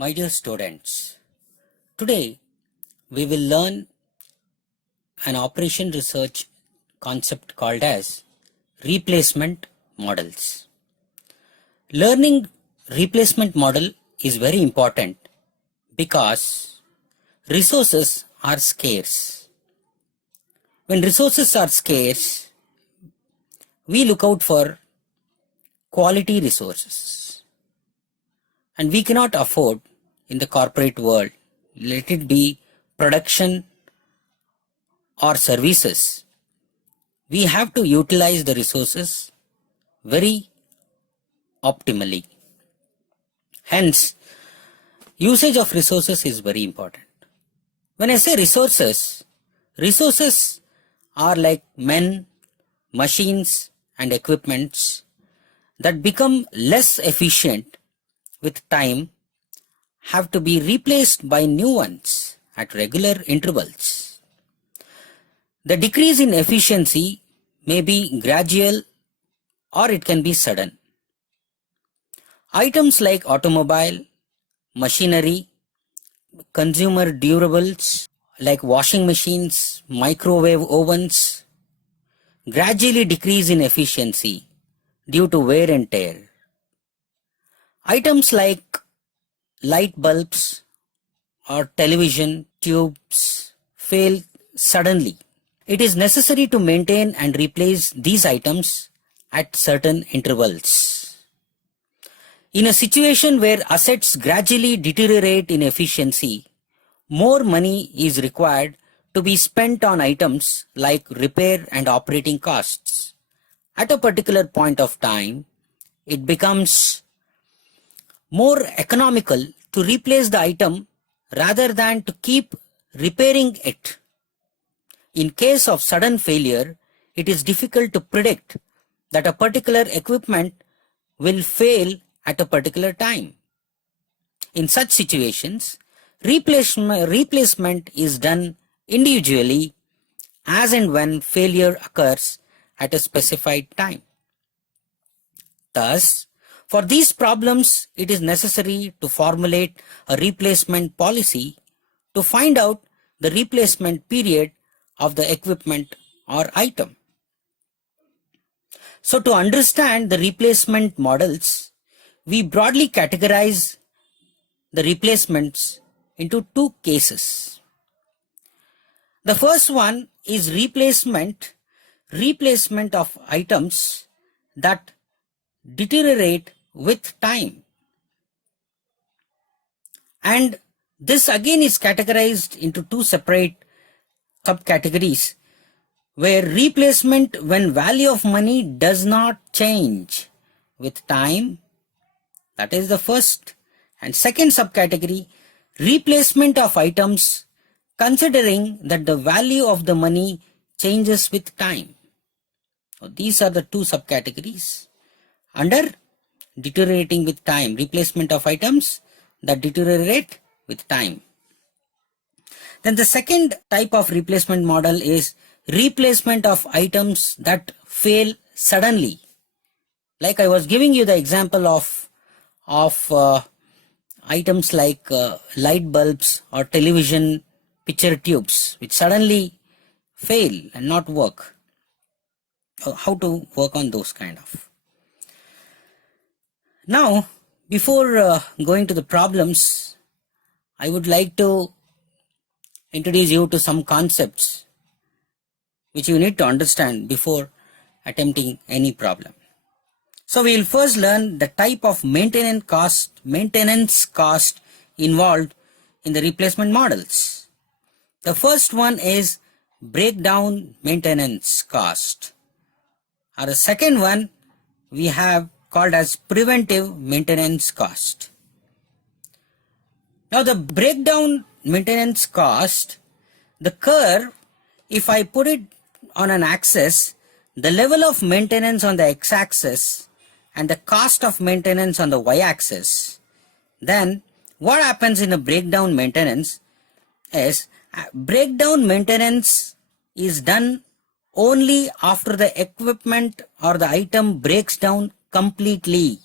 My dear students, today we will learn an operation research concept called as replacement models. Learning replacement model is very important because resources are scarce. When resources are scarce, we look out for quality resources, and we cannot afford in the corporate world, let it be production or services, we have to utilize the resources very optimally. Hence, usage of resources is very important. When I say resources, resources are like men, machines and equipments that become less efficient with time have to be replaced by new ones at regular intervals. The decrease in efficiency may be gradual or it can be sudden. Items like automobile, machinery, consumer durables like washing machines, microwave ovens gradually decrease in efficiency due to wear and tear. Items like light bulbs or television tubes fail suddenly. It is necessary to maintain and replace these items at certain intervals. In a situation where assets gradually deteriorate in efficiency, more money is required to be spent on items like repair and operating costs. At a particular point of time, it becomes more economical to replace the item rather than to keep repairing it. In case of sudden failure, it is difficult to predict that a particular equipment will fail at a particular time. In such situations, replacement is done individually as and when failure occurs at a specified time. Thus, for these problems, it is necessary to formulate a replacement policy to find out the replacement period of the equipment or item. So to understand the replacement models, we broadly categorize the replacements into two cases. The first one is replacement of items that deteriorate with time. And this again is categorized into two separate subcategories, where replacement when value of money does not change with time, that is the first, and second subcategory, replacement of items considering that the value of the money changes with time. So these are the two subcategories under deteriorating with time, replacement of items that deteriorate with time. Then the second type of replacement model is replacement of items that fail suddenly. Like I was giving you the example of items like light bulbs or television picture tubes which suddenly fail and not work. How to work on those kind of. Now, before going to the problems, I would like to introduce you to some concepts which you need to understand before attempting any problem. So we will first learn the type of maintenance cost involved in the replacement models. The first one is breakdown maintenance cost. Or the second one we have called as preventive maintenance cost. Now the breakdown maintenance cost, the curve, if I put it on an axis, the level of maintenance on the x-axis and the cost of maintenance on the y-axis, then what happens in a breakdown maintenance is breakdown maintenance is done only after the equipment or the item breaks down completely,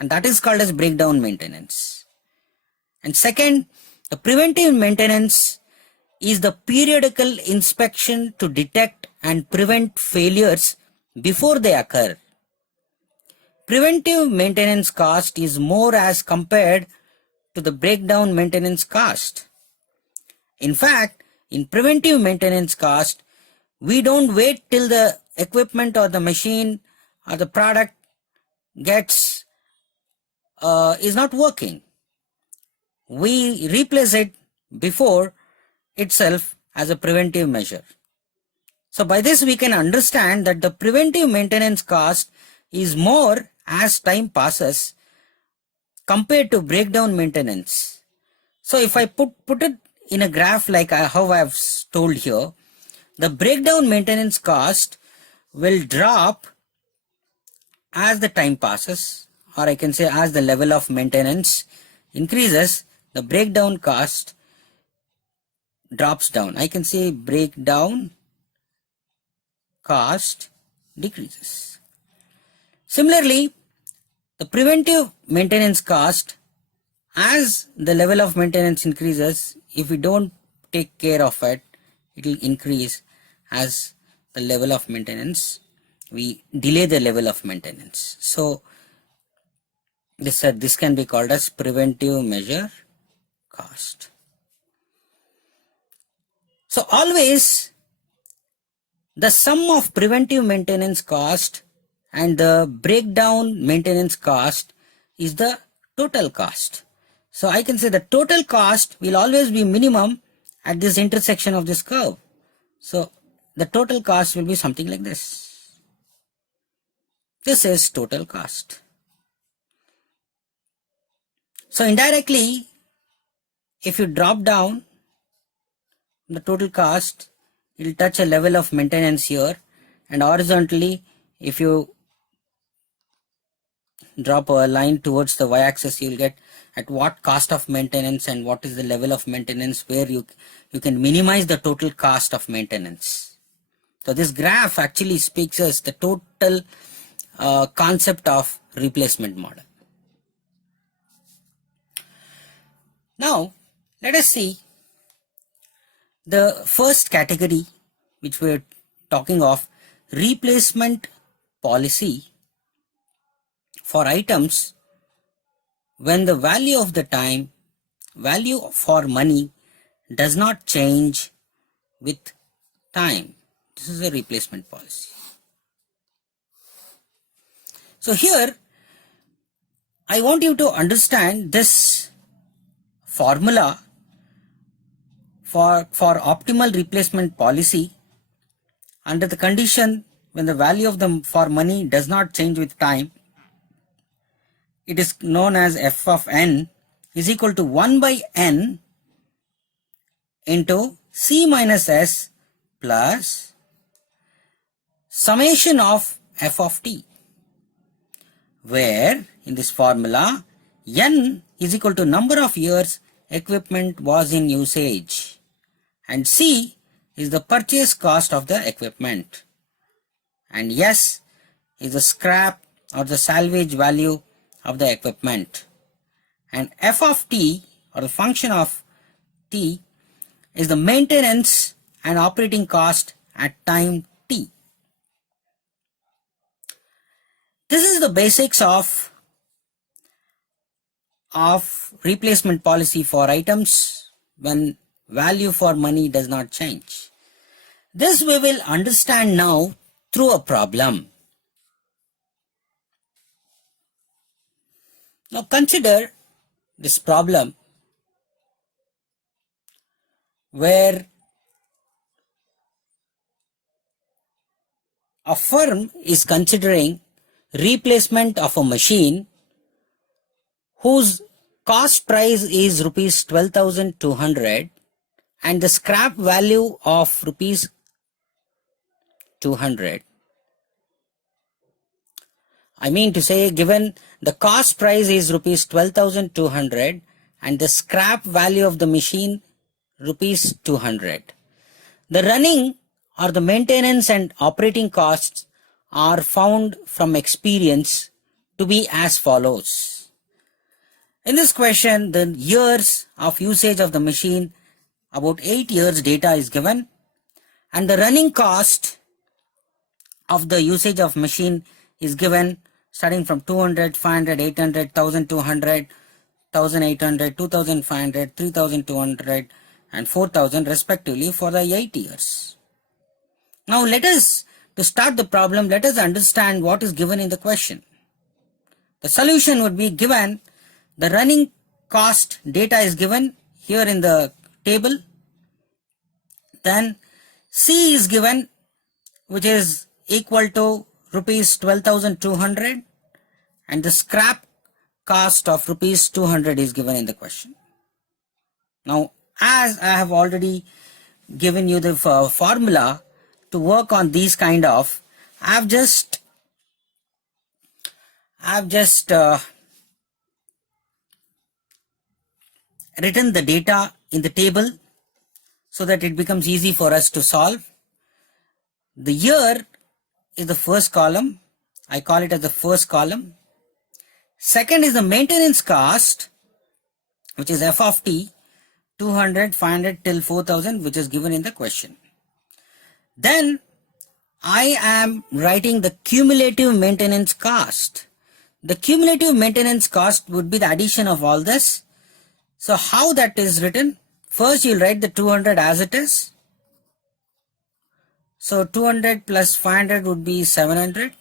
and that is called as breakdown maintenance. And second, the preventive maintenance is the periodical inspection to detect and prevent failures before they occur. Preventive maintenance cost is more as compared to the breakdown maintenance cost. In fact, in preventive maintenance cost, we don't wait till the equipment or the machine or the product is not working. We replace it before itself as a preventive measure. So by this we can understand that the preventive maintenance cost is more as time passes compared to breakdown maintenance. So if I put it in a graph like how I have told here, the breakdown maintenance cost will drop as the time passes, or I can say as the level of maintenance increases, the breakdown cost drops down. I can say breakdown cost decreases. Similarly, the preventive maintenance cost, as the level of maintenance increases, if we don't take care of it, it will increase as the level of maintenance, we delay the level of maintenance. So this can be called as preventive measure cost. So always the sum of preventive maintenance cost and the breakdown maintenance cost is the total cost. So I can say the total cost will always be minimum at this intersection of this curve. So the total cost will be something like this. This is total cost. So indirectly, if you drop down the total cost, it will touch a level of maintenance here, and horizontally, if you drop a line towards the y-axis, you will get at what cost of maintenance and what is the level of maintenance where you can minimize the total cost of maintenance. So this graph actually speaks as the total concept of replacement model. Now let us see the first category which we are talking of, replacement policy for items when the value of the time, value for money does not change with time. This is a replacement policy. So here I want you to understand this formula for optimal replacement policy under the condition when the value of the for money does not change with time. It is known as f of n is equal to 1 by n into c minus s plus summation of f of t, where in this formula n is equal to number of years equipment was in usage and c is the purchase cost of the equipment and s is the scrap or the salvage value of the equipment, and f of t or the function of t is the maintenance and operating cost at time t. This is the basics of replacement policy for items when value for money does not change. This we will understand now through a problem. Now consider this problem where a firm is considering replacement of a machine whose cost price is rupees 12,200 and the scrap value of rupees 200. I mean to say, given the cost price is rupees 12,200 and the scrap value of the machine rupees 200. The running or the maintenance and operating costs are found from experience to be as follows. In this question, the years of usage of the machine, about 8 years data is given, and the running cost of the usage of machine is given starting from 200, 500, 800, 1200, 1800, 2500, 3200 and 4000 respectively for the 8 years. Now to start the problem, let us understand what is given in the question. The solution would be given, the running cost data is given here in the table. Then C is given, which is equal to rupees 12,200, and the scrap cost of rupees 200 is given in the question. Now, as I have already given you the formula to work on these kind of, I've just written the data in the table so that it becomes easy for us to solve. The year is the first column. I call it as the first column. Second is the maintenance cost, which is F of T, 200, 500 till 4000, which is given in the question. Then I am writing the cumulative maintenance cost. The cumulative maintenance cost would be the addition of all this. So how that is written? First you'll write the 200 as it is. So 200 plus 500 would be 700.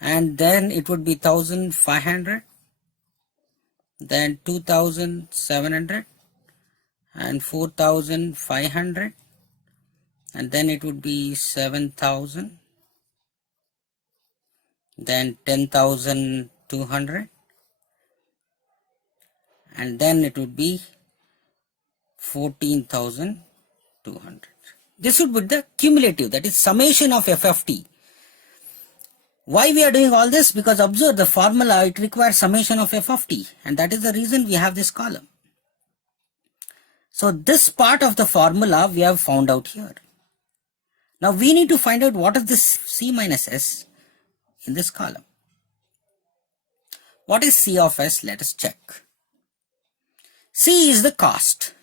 And then it would be 1500. Then 2700 and 4500. And then it would be 7000. Then 10,200. And then it would be 14,200. This would be the cumulative, that is summation of F of T. Why we are doing all this? Because observe the formula, it requires summation of F of T, and that is the reason we have this column. So this part of the formula we have found out here. Now we need to find out what is this C minus S in this column. What is C of S? Let us check. C is the cost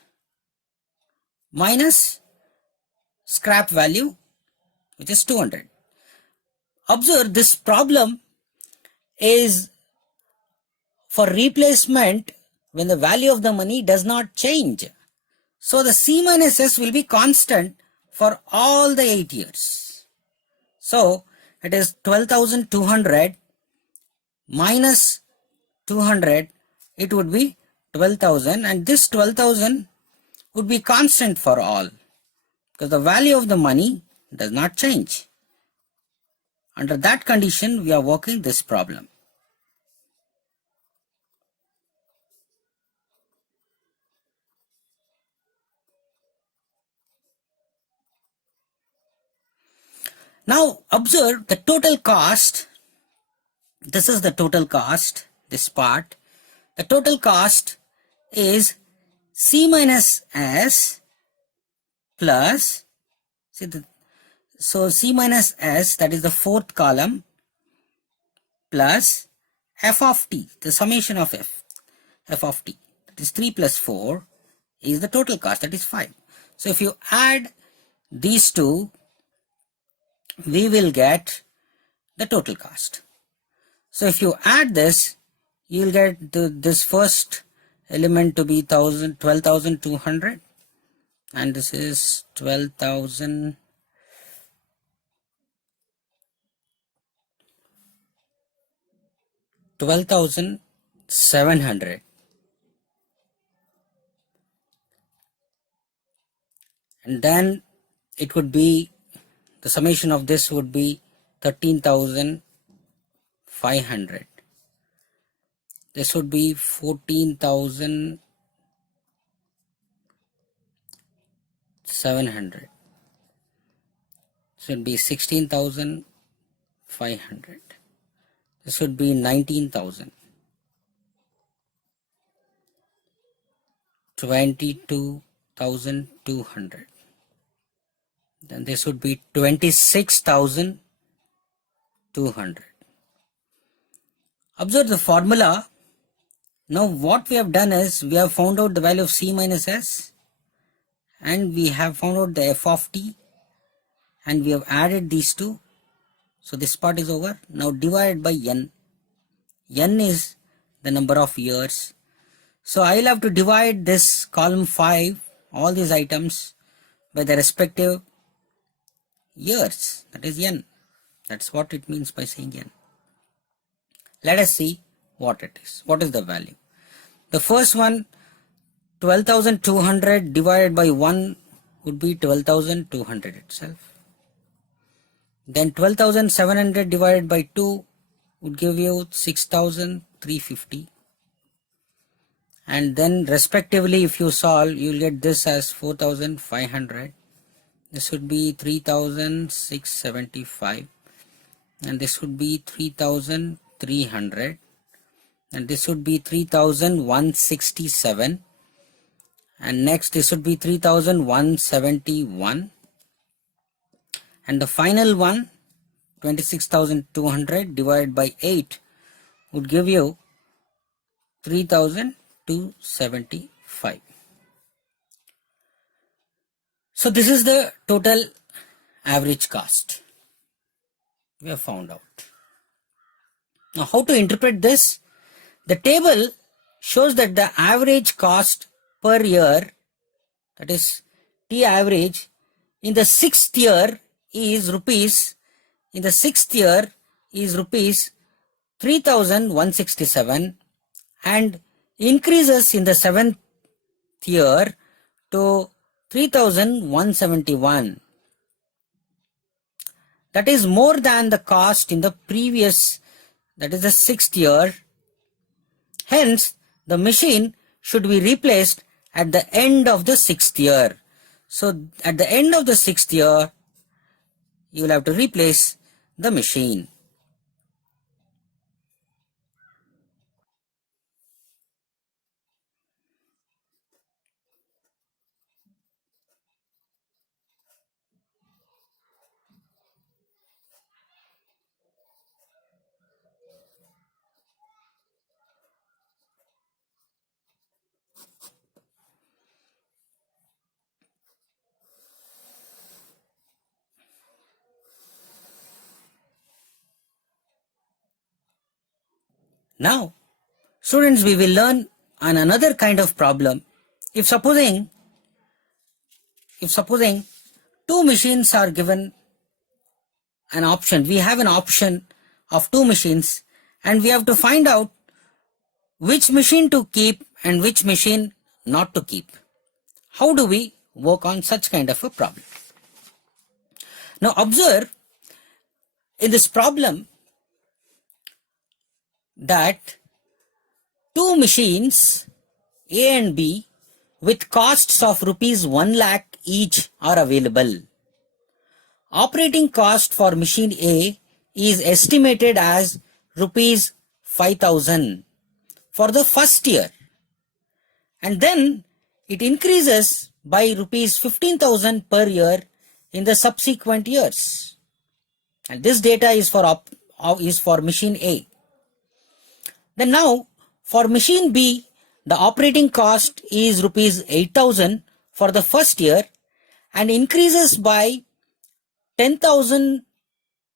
minus scrap value, which is 200. Observe this problem is for replacement when the value of the money does not change. So the C minus S will be constant for all the 8 years. So it is 12,200 minus 200, it would be 12,000, and this 12,000 would be constant for all because the value of the money does not change. Under that condition, we are working this problem. Now observe the total cost. This is the total cost, this part. The total cost is C minus S plus, so C minus S, that is the fourth column, plus F of T, the summation of F of T, that is 3 plus 4 is the total cost, that is 5. So if you add these two, we will get the total cost. So if you add this, you will get this first element to be 12,200, and this is 12,700, and then it would be, the summation of this would be 13,500. This would be 14,700. This would be 16,500. This would be 19,000. 22,200. Then this would be 26,200. Observe the formula. Now what we have done is we have found out the value of C minus S, and we have found out the F of t, and we have added these two. So this part is over. Now divided by n. N is the number of years. So I will have to divide this column 5, all these items, by the respective years, that is n. That's what it means by saying n. Let us see what it is. What is the value? The first one, 12,200 divided by 1 would be 12,200 itself. Then 12,700 divided by 2 would give you 6,350. And then respectively, if you solve, you will get this as 4,500. This would be 3,675. And this would be 3,300. And this would be 3,167. And next this would be 3,171. And the final one, 26,200 divided by 8 would give you 3,275. So this is the total average cost we have found out. Now how to interpret this? The table shows that the average cost per year, that is T average, in the sixth year is rupees 3,167 and increases in the seventh year to 3,171. That is more than the cost in the previous, that is the sixth year. Hence, the machine should be replaced at the end of the sixth year. So, at the end of the sixth year, you will have to replace the machine. Now, students, we will learn on another kind of problem. If supposing two machines are given an option, we have an option of two machines, and we have to find out which machine to keep and which machine not to keep. How do we work on such kind of a problem? Now observe in this problem that two machines A and B with costs of rupees 1 lakh each are available. Operating cost for machine A is estimated as rupees 5,000 for the first year, and then it increases by rupees 15,000 per year in the subsequent years. And this data is for machine A. Then now for machine B, the operating cost is rupees 8,000 for the first year and increases by 10,000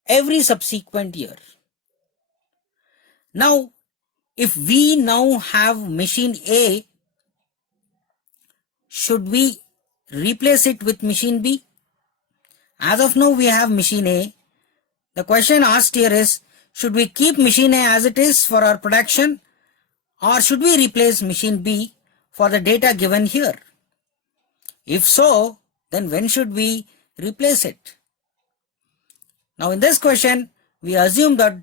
every subsequent year. Now, if we now have machine A, should we replace it with machine B? As of now, we have machine A. The question asked here is, should we keep machine A as it is for our production, or should we replace machine B for the data given here? If so, then when should we replace it? Now in this question, we assume that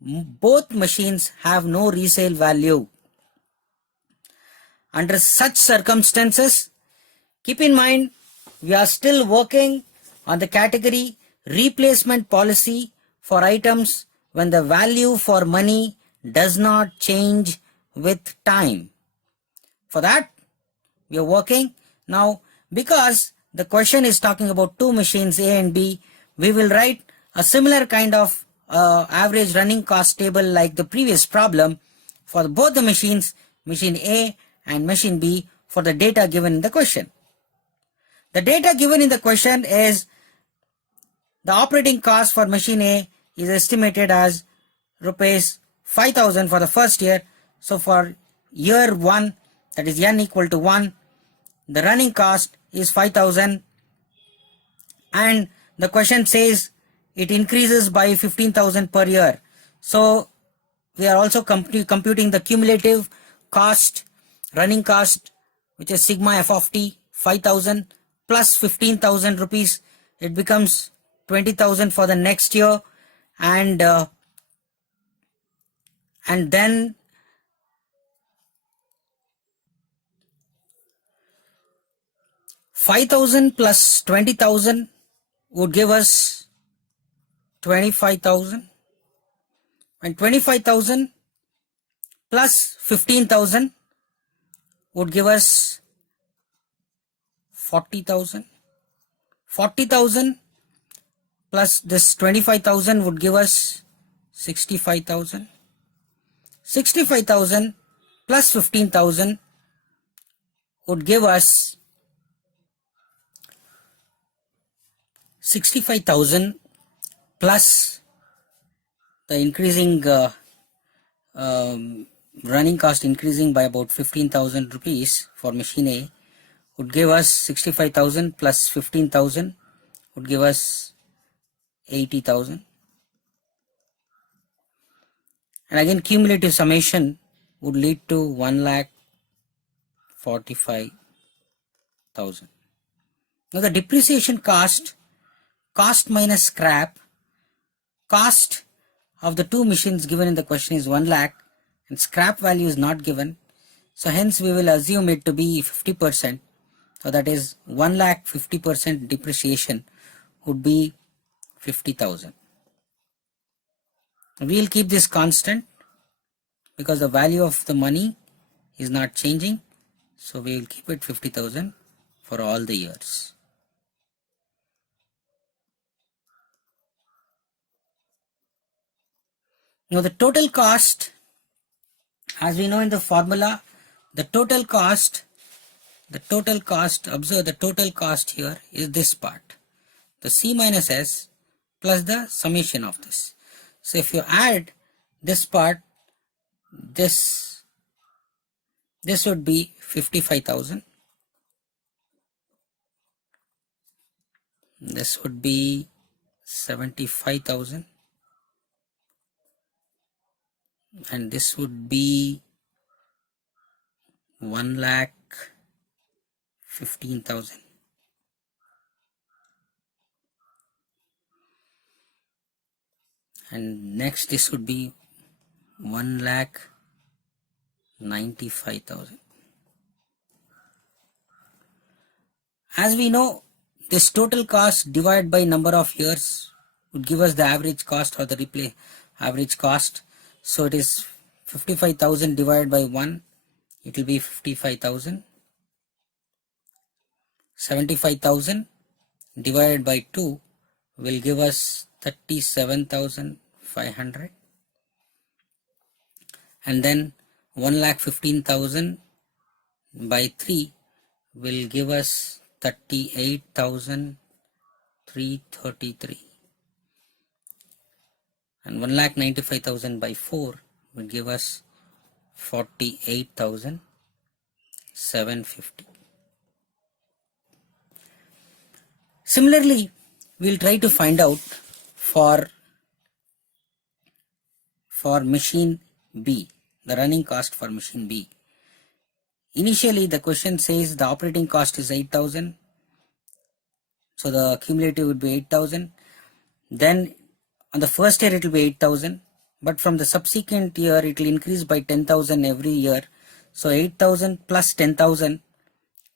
both machines have no resale value. Under such circumstances, keep in mind we are still working on the category replacement policy for items when the value for money does not change with time. For that, we are working now. Because the question is talking about two machines A and B, we will write a similar kind of average running cost table like the previous problem for both the machines machine A and machine B for the data given in the question. The data given in the question is the operating cost for machine A is estimated as rupees 5,000 for the first year. So for year 1, that is n equal to 1, the running cost is 5,000, and the question says it increases by 15,000 per year. So we are also computing the cumulative cost, running cost, which is sigma f of t, 5,000 plus 15,000 rupees. It becomes 20,000 for the next year, and then $5,000 plus 20,000 would give us 25,000, and 25,000 plus 15,000 would give us 40,000. 40,000 plus this 25,000 would give us 65,000. 65,000 plus 15,000 would give us 65,000 plus the increasing running cost increasing by about 15,000 rupees for machine A would give us 65,000 plus 15,000 would give us 80,000. And again cumulative summation would lead to 1,45,000. Now the depreciation cost minus scrap, cost of the two machines given in the question is 1 lakh and scrap value is not given. So hence we will assume it to be 50%. So that is 1 lakh 50% depreciation would be 50,000. We will keep this constant because the value of the money is not changing. So we will keep it 50,000 for all the years. Now the total cost, as we know in the formula, the total cost, observe the total cost here is this part, the C minus S plus the summation of this. So if you add this part, this would be 55,000. This would be 75,000. And this would be 1,15,000. And next this would be 1,95,000. As we know, this total cost divided by number of years would give us the average cost or the replay average cost. So it is 55,000 divided by 1, it will be 55,000. 75,000 divided by 2 will give us 37,500. And then 1,15,000 by 3 will give us 38,333. And 1,95,000 by 4 will give us 48,750. Similarly, we will try to find out for machine B, the running cost for machine B. Initially the question says the operating cost is 8,000, so the cumulative would be 8,000. Then on the first year it will be 8,000, but from the subsequent year it will increase by 10,000 every year. So 8,000 plus 10,000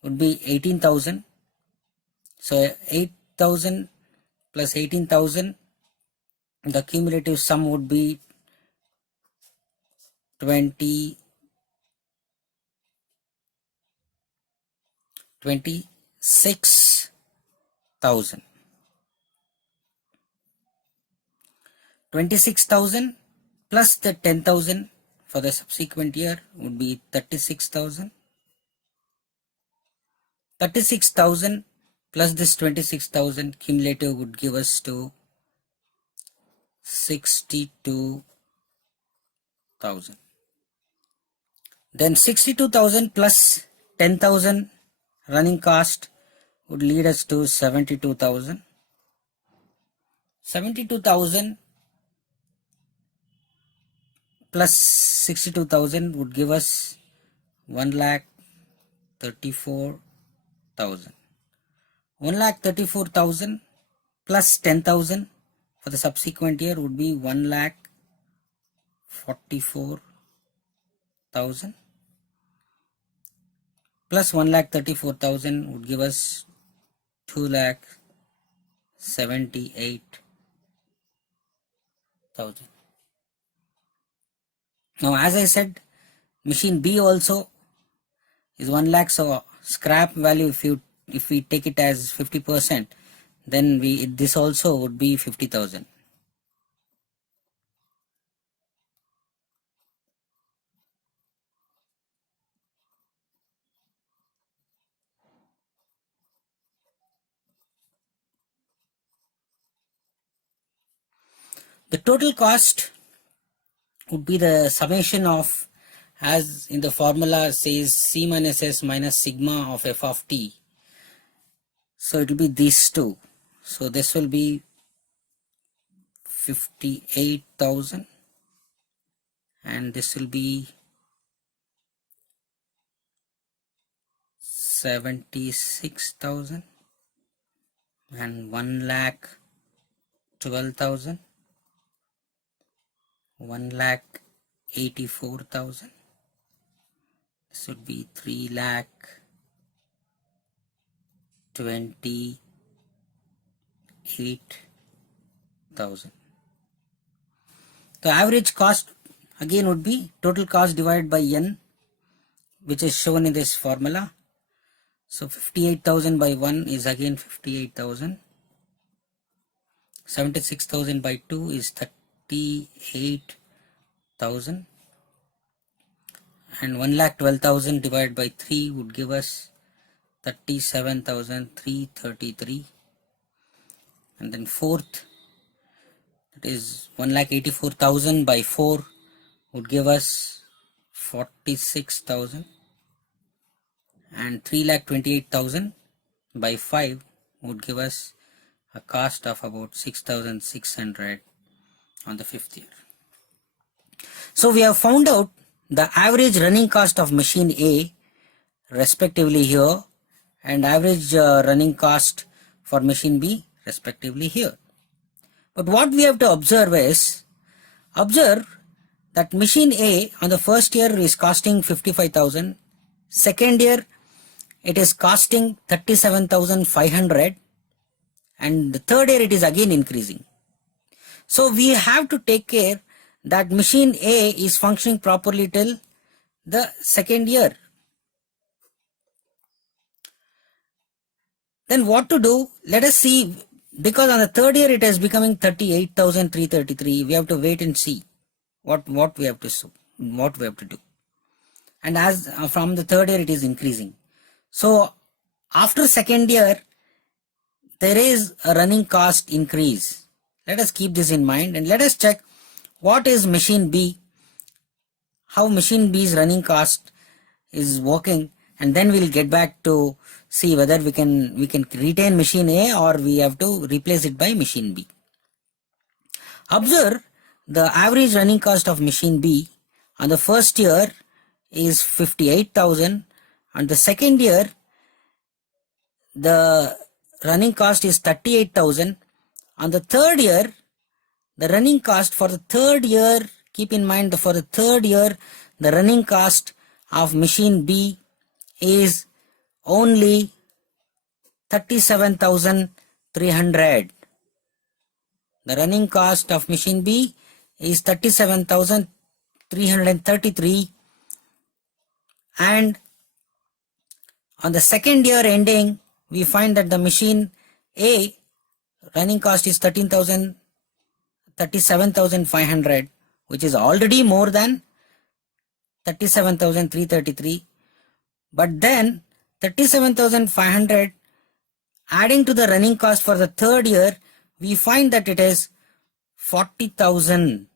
would be 18,000. So 8,000 plus 18,000, the cumulative sum would be 26,000. 26,000 plus the 10,000 for the subsequent year would be 36,000. 36,000 plus this 26,000 cumulative would give us to 62,000. Then 62,000 plus 10,000 running cost would lead us to 72,000. 72,000 plus 62,000 would give us 1,34,000. 1,34,000 plus 10,000 for the subsequent year would be 1,44,000 plus 1,34,000 would give us 2,78,000. Now, as I said, machine B also is 1 lakh. So scrap value, if we take it as 50%, then this also would be 50,000. The total cost would be the summation of, as in the formula says, C minus S minus sigma of f of t. So it will be these two. So this will be 58,000 and this will be 76,000 and 1,12,000. 1,84,000. This would be 3,28,000. The average cost again would be total cost divided by n, which is shown in this formula. So 58,000 by 1 is again 58,000. 76,000 by 2 is 38,000, and 1,12,000 divided by 3 would give us 37,333, and then fourth, that is 1,84,000 by 4 would give us 46,000, and 3,28,000 by 5 would give us a cost of about 6,600 on the 5th year. So we have found out the average running cost of machine A respectively here, and average running cost for machine B respectively here. But what we have to observe is, that machine A on the first year is costing 55,000, second year it is costing 37,500, and the third year it is again increasing. So we have to take care that machine A is functioning properly till the second year. Then what to do? Let us see, because on the third year it is becoming 38,333. We have to wait and see what we have to do. And as from the third year it is increasing. So after second year there is a running cost increase. Let us keep this in mind and let us check what is machine B, how machine B's running cost is working, and then we'll get back to see whether we can retain machine A or we have to replace it by machine B. Observe the average running cost of machine B on the first year is 58,000, and the second year the running cost is 38,000. On the third year, the running cost for the third year, keep in mind for the third year, the running cost of machine B is only 37,300. The running cost of machine B is 37,333, and on the second year ending, we find that the machine A running cost is 37,500, which is already more than 37,333, but then 37,500 adding to the running cost for the third year, we find that it is 40,000,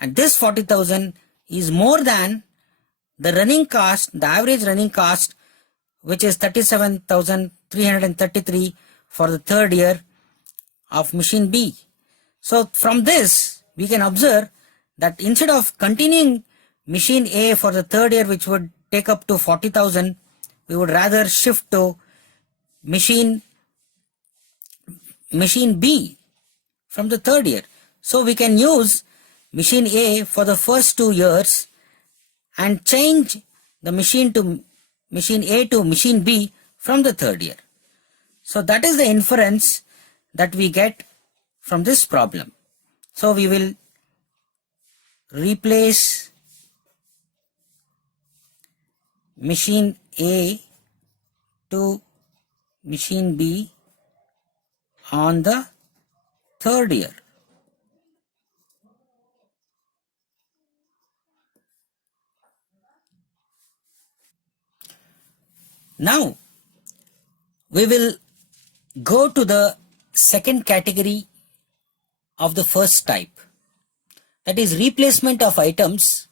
and this 40,000 is more than the running cost, the average running cost, which is 37,333 for the third year of machine B. So from this, we can observe that instead of continuing machine A for the third year, which would take up to 40,000, we would rather shift to machine B from the third year. So we can use machine A for the first 2 years and change the machine A to machine B from the third year. So that is the inference that we get from this problem. So we will replace machine A to machine B on the third year. Now we will go to the second category of the first type, that is replacement of items,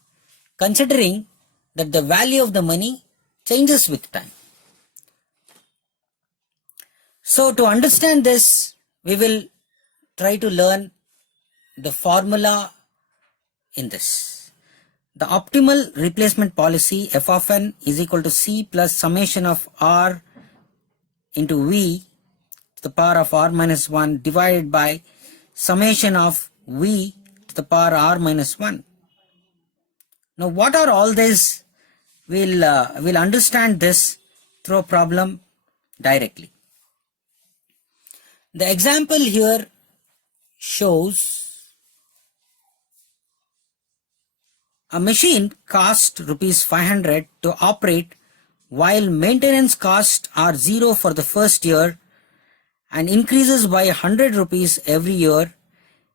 considering that the value of the money changes with time. So to understand this, we will try to learn the formula in this. The optimal replacement policy, f of n is equal to c plus summation of r into v to the power of r minus 1 divided by summation of v to the power r minus 1. Now what are all this? We'll understand this through a problem directly. The example here shows a machine cost rupees 500 to operate, while maintenance costs are 0 for the first year and increases by 100 rupees every year.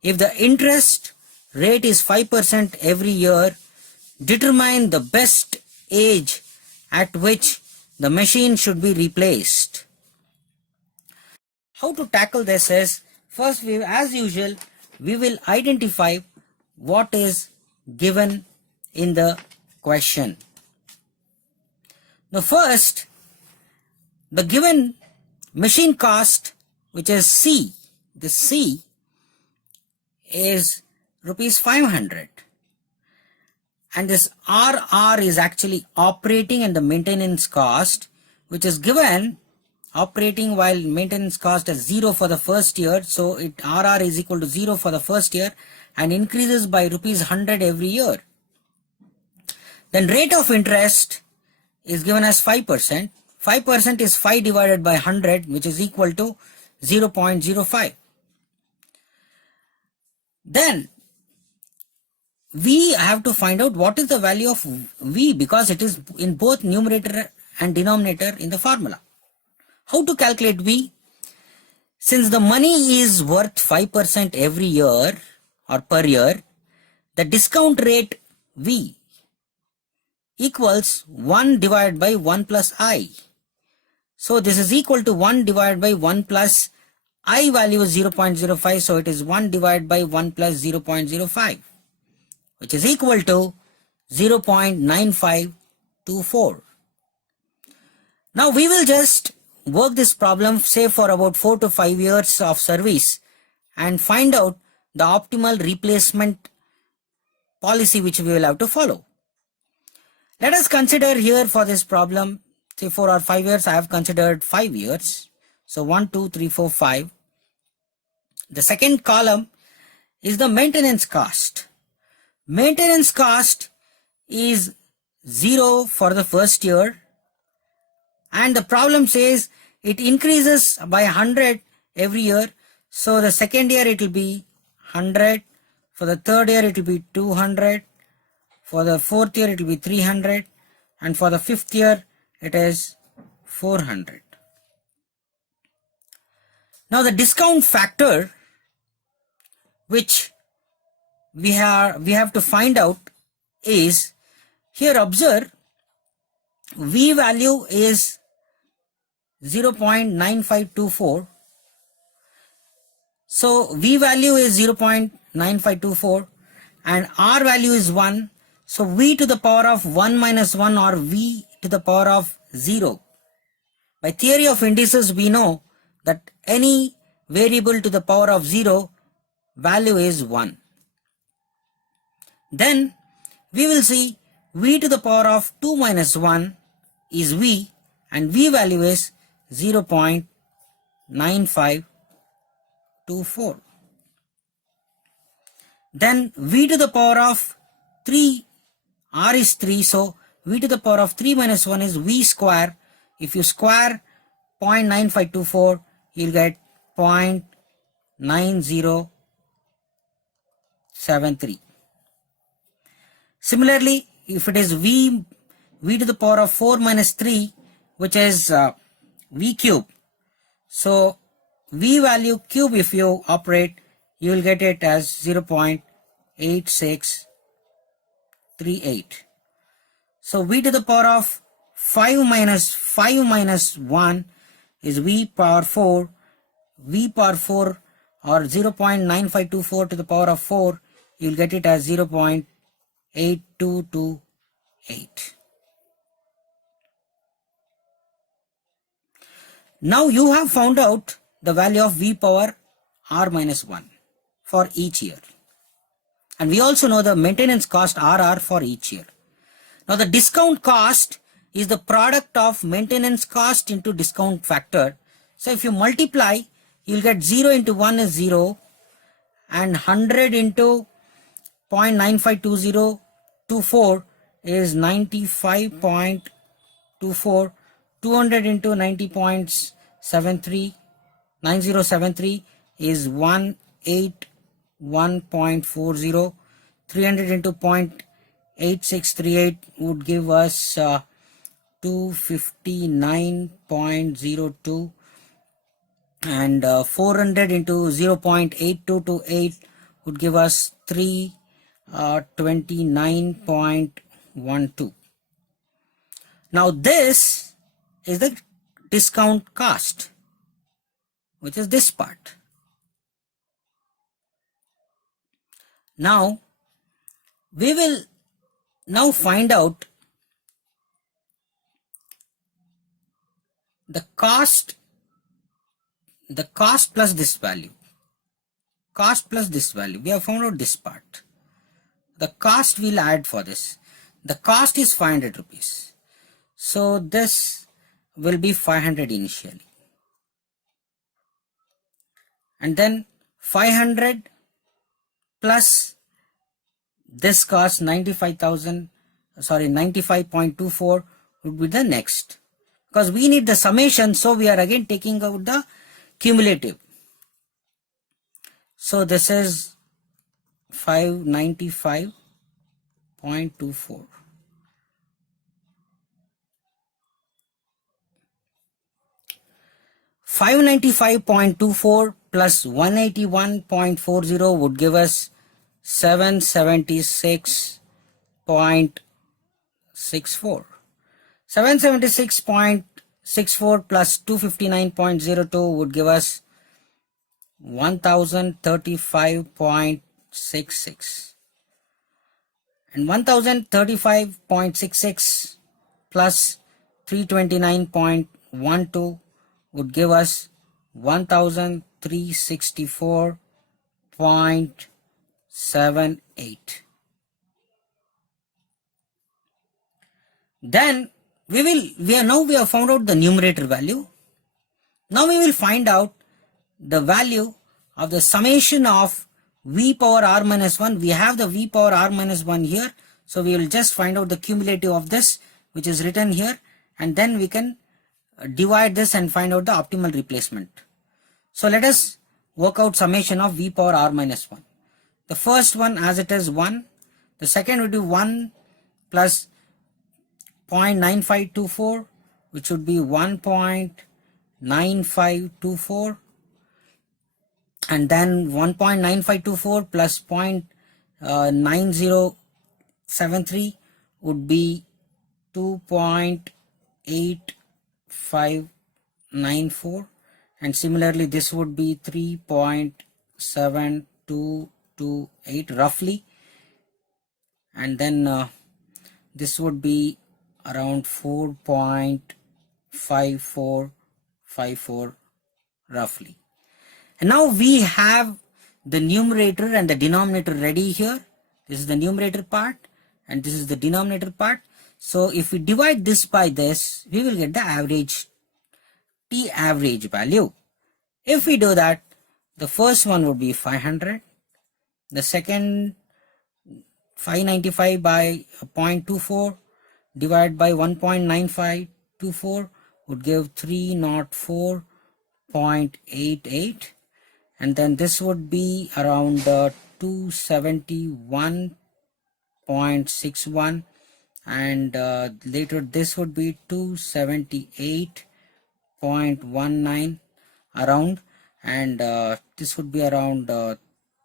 If the interest rate is 5% every year, determine the best age at which the machine should be replaced. How to tackle this is, first, as usual, we will identify what is given in the question. Now first, the given machine cost, which is C, the C is rupees 500, and this RR is actually operating and the maintenance cost, which is given operating while maintenance cost is 0 for the first year, so RR is equal to 0 for the first year and increases by rupees 100 every year. Then rate of interest is given as 5%. 5% is 5 divided by 100, which is equal to 0.05. Then we have to find out what is the value of V, because it is in both numerator and denominator in the formula. How to calculate V? Since the money is worth 5% every year or per year, the discount rate V equals 1 divided by 1 plus I. So this is equal to 1 divided by 1 plus I value is 0.05, so it is 1 divided by 1 plus 0.05, which is equal to 0.9524. Now we will just work this problem, say for about 4 to 5 years of service, and find out the optimal replacement policy which we will have to follow. Let us consider here for this problem, say 4 or 5 years. I have considered 5 years. So 1, 2, 3, 4, 5. The second column is the maintenance cost. Maintenance cost is 0 for the first year, and the problem says it increases by 100 every year. So the second year it will be 100, for the third year it will be 200, for the fourth year it will be 300, and for the fifth year it is 400. Now the discount factor which we have to find out is, Here observe, V value is 0.9524. So V value is 0.9524 and R value is 1. So V to the power of 1 minus 1 or V to the power of 0. By theory of indices, we know that any variable to the power of 0 value is 1. Then we will see V to the power of 2 minus 1 is V and V value is 0.9524. Then V to the power of 3, R is 3, so V to the power of 3 minus 1 is V square. If you square 0.9524, you'll get 0.9073. Similarly, if it is V to the power of 4 minus 3, which is V cube, so V value cube, if you operate, you will get it as 0.8638. So V to the power of 5 minus 1 is V power 4. V power 4 or 0.9524 to the power of 4, you will get it as 0.8228. Now you have found out the value of V power R minus 1 for each year. And we also know the maintenance cost RR for each year. Now the discount cost is the product of maintenance cost into discount factor. So if you multiply, you'll get 0 into 1 is 0 and 100 into 0.952024 is 95.24. 200 into 90.73 is 181.40. 300 into 0.8638 would give us 259.02, and 400 into 0.8228 would give us 329.12. Now this is the discount cost, which is this part. Now we will now find out the cost plus this value. Cost plus this value. We have found out this part. The cost we'll add for this. The cost is 500 rupees. So this will be 500 initially. And then 500 plus this cost 95.24 would be the next. Because we need the summation, so we are again taking out the cumulative. So this is 595.24. $595.24 plus 181.40 would give us 776.64. 776.64 plus 259.02 would give us 1035.66. And 1035.66 plus 329.12 would give us 1364.78. Then we have found out the numerator value. Now we will find out the value of the summation of V power R minus 1. We have the V power R minus 1 here. So we will just find out the cumulative of this, which is written here, and then we can divide this and find out the optimal replacement. So let us work out summation of V power R minus 1. The first one as it is 1. The second would be 1 plus 0.9524, which would be 1.9524, and then 1.9524 plus 0.9073 would be 2.8594, and similarly this would be 3.7228 roughly, and then this would be around 4.5454 roughly. And now we have the numerator and the denominator ready here. This is the numerator part and this is the denominator part. So if we divide this by this, we will get the average, T average value. If we do that, the first one would be 500, the second 595 by 0.24 divided by 1.9524 would give 304.88, and then this would be around 271.61, and later this would be 278.19 around, and this would be around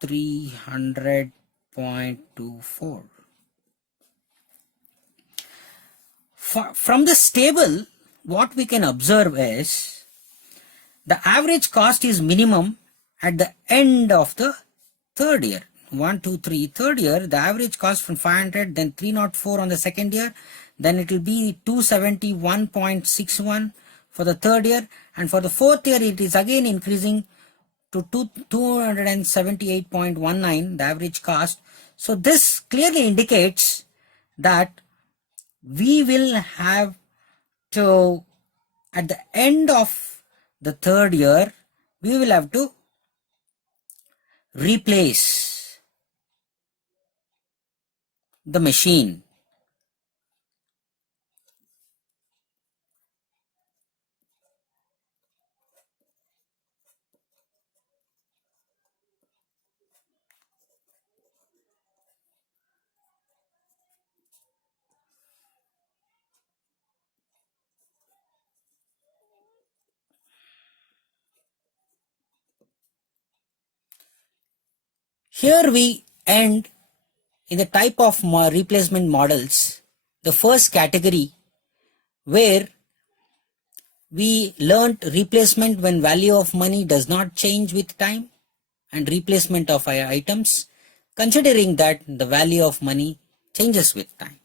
300.24. From this table, what we can observe is the average cost is minimum at the end of the third year. 1, 2, 3, third year, the average cost from 500, then 304 on the second year, then it will be 271.61 for the third year, and for the fourth year it is again increasing to 278.19, the average cost. So this clearly indicates that we will have to, at the end of the third year, we will have to replace the machine. Here we end in the type of replacement models, the first category, where we learnt replacement when value of money does not change with time, and replacement of items considering that the value of money changes with time.